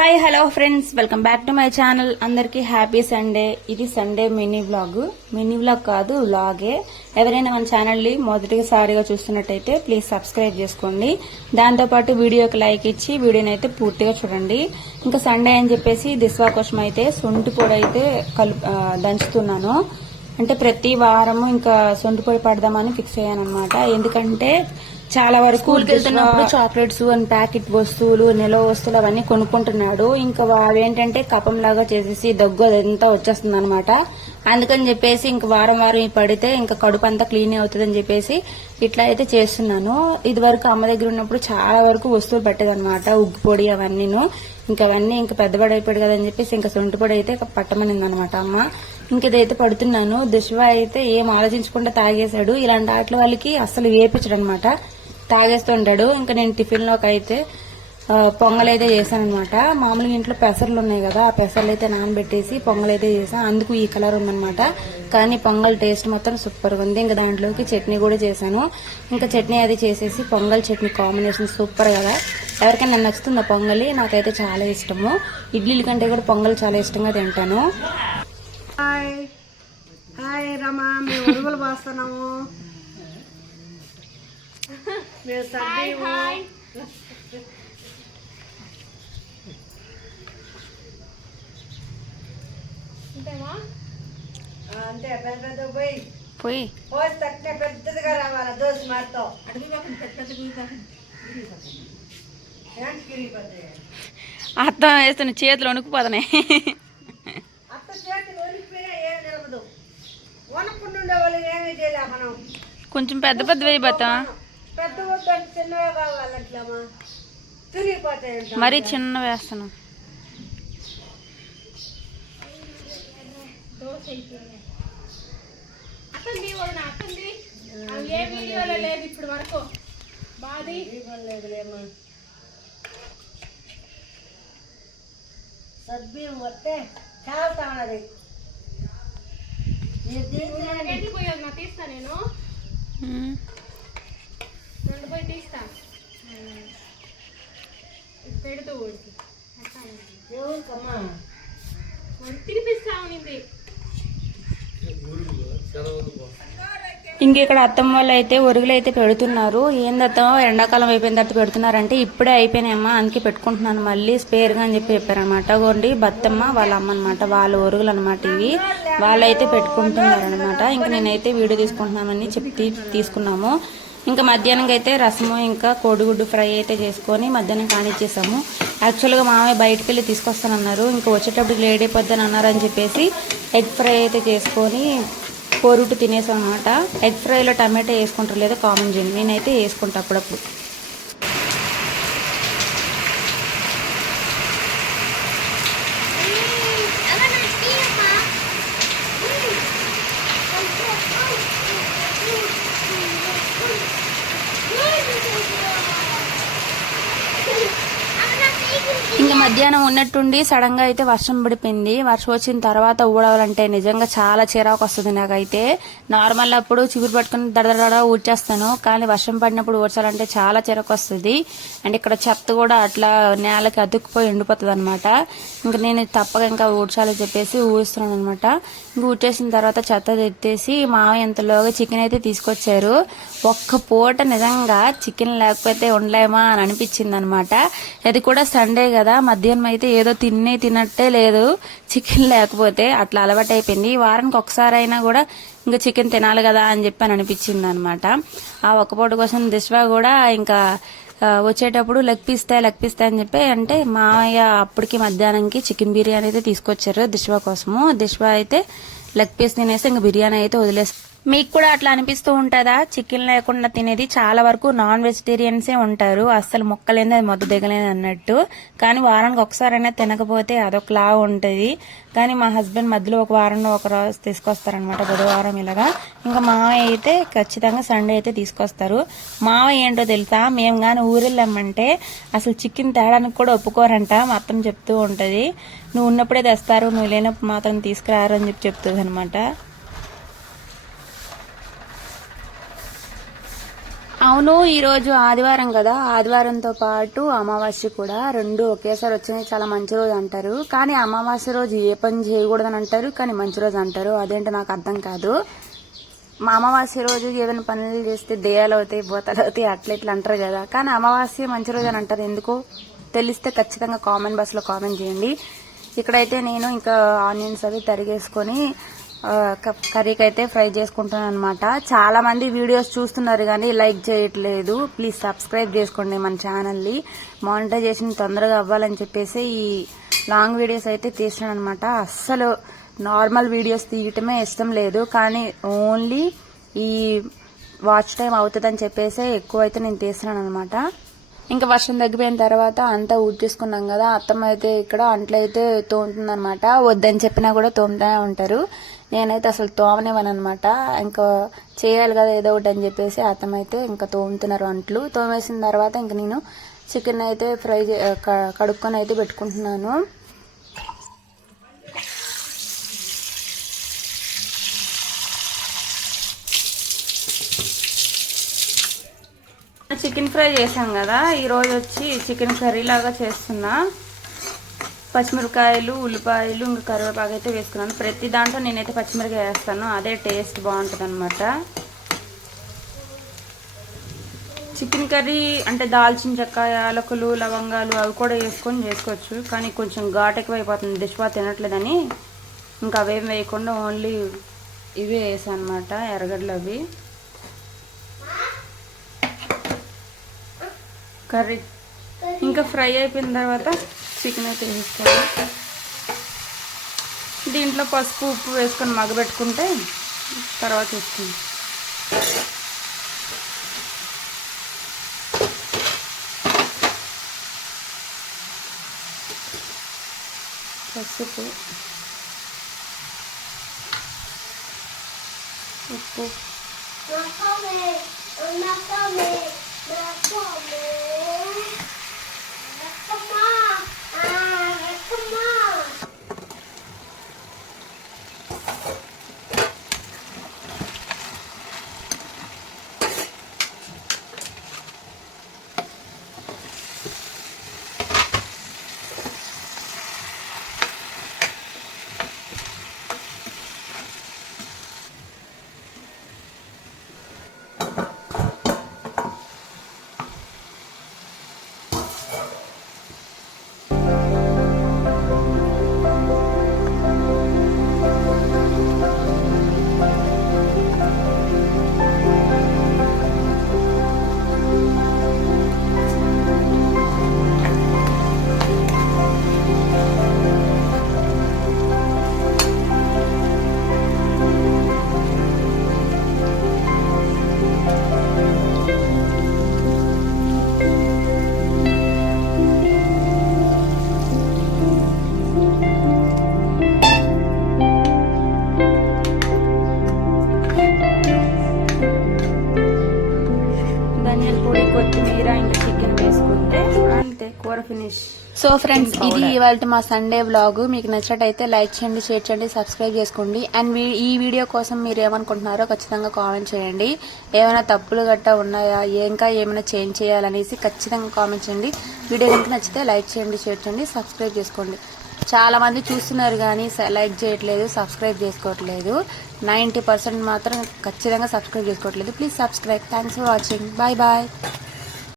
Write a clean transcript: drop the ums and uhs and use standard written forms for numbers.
Hi hello friends, welcome back to my channel. అందరికీ happy Sunday. ఇది Sunday mini vlog కాదు, వ్లాగే. ఎవరైనా మన ఛానల్ని మొదటిసారిగా చూస్తున్నట్టయితే ప్లీజ్ సబ్స్క్రైబ్ చేసుకోండి. దాంతోపాటు వీడియోకి లైక్ ఇచ్చి వీడియోని అయితే పూర్తిగా చూడండి. ఇంకా సండే అని చెప్పేసి దిస్వా కోసం అయితే సొంటి పొడి అయితే దంచుతున్నాను. అంటే ప్రతి వారము ఇంకా సొంటి పొడి పడదామని ఫిక్స్ అయ్యాను అనమాట. ఎందుకంటే చాలా వరకు స్కూల్కి వెళ్తున్నప్పుడు చాక్లెట్స్ అండ్ ప్యాకెట్ వస్తువులు, నిల్వ వస్తువులు అవన్నీ కొనుక్కుంటున్నాడు. ఇంకా అవేంటంటే కపం లాగా చేసేసి దగ్గు అదంతా వచ్చేస్తుంది అనమాట. అందుకని చెప్పేసి ఇంక వారం పడితే ఇంకా కడుపు అంతా క్లీన్ అవుతుంది అని చెప్పేసి ఇట్లా అయితే చేస్తున్నాను. ఇది వరకు అమ్మ దగ్గర ఉన్నప్పుడు చాలా వరకు వస్తువులు పెట్టేదన్నమాట, ఉగ్గు పొడి అవన్నీను. ఇంకా అవన్నీ ఇంకా పెద్దవాడు అయిపోయాడు కదని చెప్పేసి ఇంకా సొంటి పొడి అయితే పట్టమనింది అనమాట అమ్మ. ఇంక ఇదైతే పడుతున్నాను. దిశ్వ అయితే ఏం ఆలోచించకుండా తాగేశాడు. ఇలాంటి ఆటల వాళ్ళకి అసలు వేపించడు అనమాట, తాగేస్తుంటాడు. ఇంకా నేను టిఫిన్ లోకి అయితే పొంగల్ అయితే చేశాను అనమాట. మామూలుగా ఇంట్లో పెసర్లు ఉన్నాయి కదా, ఆ పెసర్లు అయితే నానబెట్టేసి పొంగల్ అయితే చేశాను. అందుకు ఈ కలర్ ఉందనమాట. కానీ పొంగల్ టేస్ట్ మొత్తం సూపర్ గా ఉంది. ఇంకా దాంట్లోకి చట్నీ కూడా చేశాను. ఇంకా చట్నీ అది చేసేసి పొంగల్ చట్నీ కాంబినేషన్ సూపర్ కదా. ఎవరికైనా నచ్చుతుంది ఆ పొంగలి, నాకైతే చాలా ఇష్టము. ఇడ్లీల కంటే కూడా పొంగల్ చాలా ఇష్టంగా తింటాను. హాయ్ రమా, మేము ఉరుగులు పోస్తున్నాము. అంతే పెద్ద పోయి తట్టే పెద్దదిగా రావాలి. దోశ మాతో అర్థం వేస్తున్న చేతులు వణుకుపోతున్నాయి. అత్త చేతులు వణికిపోయా ఏం నిలబదు. వణుకుండా ఉండే వాళ్ళు ఏమీ చేయలే. మనం కొంచెం పెద్ద వేయి బతా, పెద్ద వద్దంటే చిన్నగా కావాలంట్లేమా, తిరిగిపోతాయి. మరీ చిన్న వేస్తాను. లేదు ఇప్పుడు వరకు బాధి లేదులేమా. సద్బీయం వస్తే చాలా ఉన్నది. తీస్తా నేను 2 పోయి తీస్తా. పెడుతూ ఎవరికమ్మా తినిపిస్తా ఉన్నింది. ఇంకెక్కడ అత్తమ్మ వాళ్ళు అయితే ఒరుగులు అయితే పెడుతున్నారు. ఏందత్తం ఎండాకాలం అయిపోయిన తర్వాత పెడుతున్నారంటే ఇప్పుడే అయిపోయినాయమ్మా, అందుకే పెట్టుకుంటున్నాను మళ్ళీ స్పేర్గా అని చెప్పి చెప్పారనమాట. గోండి బత్తమ్మ వాళ్ళ అమ్మ అనమాట, వాళ్ళ ఒరుగులు అనమాట ఇవి. వాళ్ళైతే పెట్టుకుంటున్నారు అనమాట. ఇంక నేనైతే వీడియో తీసుకుంటున్నామని చెప్పి తీసుకున్నాము. ఇంకా మధ్యాహ్నం అయితే రసము ఇంకా కోడిగుడ్డు ఫ్రై అయితే చేసుకొని మధ్యాహ్నం కానిచ్చేసాము. యాక్చువల్గా మామయ్య బయటకు వెళ్ళి తీసుకొస్తానన్నారు. ఇంకా వచ్చేటప్పుడు లేట్ అయిపోద్దని అన్నారని చెప్పేసి ఎగ్ ఫ్రై అయితే చేసుకొని కోరుట్టు తినేసాం అనమాట. ఎగ్ ఫ్రైలో టమాటా వేసుకుంటారు లేదా కామన్ చేయండి, నేనైతే వేసుకుంటా అప్పుడప్పుడు. ఇంకా మధ్యాహ్నం ఉన్నట్టుండి సడన్ గా అయితే వర్షం పడిపోయింది. వర్షం వచ్చిన తర్వాత ఊడవాలంటే నిజంగా చాలా చిరాకు వస్తుంది నాకైతే. నార్మల్ అప్పుడు చిగురు పట్టుకుని దడదడ ఊడ్చేస్తాను, కానీ వర్షం పడినప్పుడు ఊడ్చాలంటే చాలా చిరాకు వస్తుంది. అండ్ ఇక్కడ చెత్త కూడా అట్లా నేలకి అతుక్కుపోయి ఎండిపోతుంది అనమాట. ఇంకా నేను తప్పక ఇంకా ఊడ్చాలని చెప్పేసి ఊడుస్తున్నాను అనమాట. ఇంక ఊడ్చేసిన తర్వాత చెత్త ఎత్తేసి మామయ్య ఎంతలోగా చికెన్ అయితే తీసుకొచ్చారు. ఒక్క పూట నిజంగా చికెన్ లేకపోతే ఉండలేమా అని అనిపించింది అనమాట. అది కూడా సండే కదా, మధ్యాహ్నం అయితే ఏదో తిన్నట్టే లేదు చికెన్ లేకపోతే. అట్లా అలవాటు అయిపోయింది. వారానికి ఒకసారి అయినా కూడా ఇంకా చికెన్ తినాలి కదా అని చెప్పి అని అనిపించింది అనమాట. ఆ ఒక్క పూట కోసం దిశ్వా కూడా ఇంకా వచ్చేటప్పుడు లెగ్ పీస్ అని చెప్పి అంటే మామయ్య అప్పటికి మధ్యాహ్నంకి చికెన్ బిర్యానీ అయితే తీసుకొచ్చారు దిశ్వా కోసము. దిశ్వా అయితే లెగ్ పీస్ తినేసి ఇంకా బిర్యానీ అయితే వదిలేస్తారు. మీకు కూడా అట్లా అనిపిస్తూ ఉంటుందా? చికెన్ లేకుండా తినేది చాలా వరకు నాన్ వెజిటేరియన్సే ఉంటారు, అస్సలు మొక్కలేని అది మొద్దు దిగలేదు అన్నట్టు. కానీ వారానికి ఒకసారైనా తినకపోతే అదొకలా ఉంటుంది. కానీ మా హస్బెండ్ మధ్యలో ఒక వారంలో ఒక రోజు తీసుకొస్తారనమాట, బుధవారం ఇలాగా. ఇంకా మావయ్య అయితే ఖచ్చితంగా సండే అయితే తీసుకొస్తారు. మావయ్య ఏంటో తెలుసా, మేము కానీ ఊరెళ్ళామంటే అసలు చికెన్ తేడానికి కూడా ఒప్పుకోరంట. మా అత్తమ్మ చెప్తూ ఉంటది, నువ్వు ఉన్నప్పుడే తెస్తారు, నువ్వు లేనప్పుడు మాత్రం తీసుకురారు అని చెప్పి చెప్తుంది అనమాట. అవును, ఈరోజు ఆదివారం కదా, ఆదివారంతో పాటు అమావాస్య కూడా రెండు ఒకేసారి వచ్చినాయి. చాలా మంచి రోజు అంటారు, కానీ అమావాస్య రోజు ఏ పని చేయకూడదని అంటారు, కానీ మంచి రోజు అంటారు. అదేంటో నాకు అర్థం కాదు. మా అమావాస్య రోజు ఏదైనా పనులు చేస్తే దెయ్యాలు అవుతాయి, భూతాలు అవుతాయి, అట్లా ఇట్లా అంటారు కదా, కానీ అమావాస్య మంచి రోజు అని అంటారు ఎందుకు తెలిస్తే ఖచ్చితంగా కామెంట్ బాక్స్లో కామెంట్ చేయండి. ఇక్కడైతే నేను ఇంకా ఆనియన్స్ అవి తరిగేసుకొని కర్రీకి అయితే ఫ్రై చేసుకుంటున్నాను అనమాట. చాలా మంది వీడియోస్ చూస్తున్నారు కానీ లైక్ చేయట్లేదు. ప్లీజ్ సబ్స్క్రైబ్ చేసుకోండి మన ఛానల్ని. మానిటైజేషన్ తొందరగా అవ్వాలని చెప్పేసి ఈ లాంగ్ వీడియోస్ అయితే తీస్తున్నాను అనమాట. అస్సలు నార్మల్ వీడియోస్ తీయటమే ఇష్టం లేదు, కానీ ఓన్లీ ఈ వాచ్ టైం అవుతుందని చెప్పేసి ఎక్కువ అయితే నేను తీస్తున్నాను అనమాట. ఇంకా వర్షం తగ్గిపోయిన తర్వాత అంతా ఊడ్చేసుకున్నాం కదా, అత్తమ్మ అయితే ఇక్కడ అంట్లయితే తోముతుంది అనమాట. వద్దని చెప్పినా కూడా తోముతూనే ఉంటారు. నేనైతే అసలు తోమనివ్వను అనమాట. ఇంకా చేయాలి కదా ఏదో ఒకటి అని చెప్పేసి అత్తమ్మ అయితే ఇంకా తోముతున్నారు అంట్లు. తోమేసిన తర్వాత ఇంక నేను చికెన్ అయితే ఫ్రై కడుక్కొని అయితే పెట్టుకుంటున్నాను. చికెన్ ఫ్రై చేసాం కదా, ఈరోజు వచ్చి చికెన్ కర్రీ లాగా చేస్తున్నా. పచ్చిమిరపకాయలు, ఉల్లిపాయలు, ఇంకా కరివేపాకు అయితే వేసుకున్నాను. ప్రతి దాంట్లో నేనైతే పచ్చిమిరపకాయ వేస్తాను, అదే టేస్ట్ బాగుంటుంది అనమాట. చికెన్ కర్రీ అంటే దాల్చిన చెక్క, యాలకులు, లవంగాలు అవి కూడా వేసుకొని చేసుకోవచ్చు, కానీ కొంచెం ఘాటు ఎక్కువ అయిపోతుంది, దిష్వా తినట్లేదని ఇంకా అవేం వేయకుండా ఓన్లీ ఇవే వేసాను అనమాట, ఎర్రగడ్డలు అవి. కర్రీ ఇంకా ఫ్రై అయిపోయిన తర్వాత చికెన్ అయితే వేసుకోవాలి. దీంట్లో పసుపు, ఉప్పు వేసుకొని మగ్గబెట్టుకుంటే తర్వాత వేసుకుంది. పసుపు, ఉప్పు, కొత్తిమీర, ఇంకా చికెన్ వేసుకుంటే అంతే, కూర ఫినిష్. సో ఫ్రెండ్స్, ఇది ఇవాళ మా సండే వ్లాగ్. మీకు నచ్చినట్టయితే లైక్ చేయండి, షేర్ చేయండి, సబ్స్క్రైబ్ చేసుకోండి. అండ్ ఈ వీడియో కోసం మీరు ఏమనుకుంటున్నారో ఖచ్చితంగా కామెంట్ చేయండి. ఏమైనా తప్పులు గట్టా ఉన్నాయా, ఇంకా ఏమైనా చేంజ్ చేయాలనేసి ఖచ్చితంగా కామెంట్ చేయండి. వీడియో కనుక నచ్చితే లైక్ చేయండి, షేర్ చేయండి, సబ్స్క్రైబ్ చేసుకోండి. చాలా మంది చూస్తున్నారు కానీ లైక్ చేయట్లేదు, సబ్స్క్రైబ్ చేసుకోవట్లేదు. 90% మాత్రం ఖచ్చితంగా సబ్స్క్రైబ్ చేసుకోవట్లేదు. Please subscribe. Thanks for watching. Bye bye.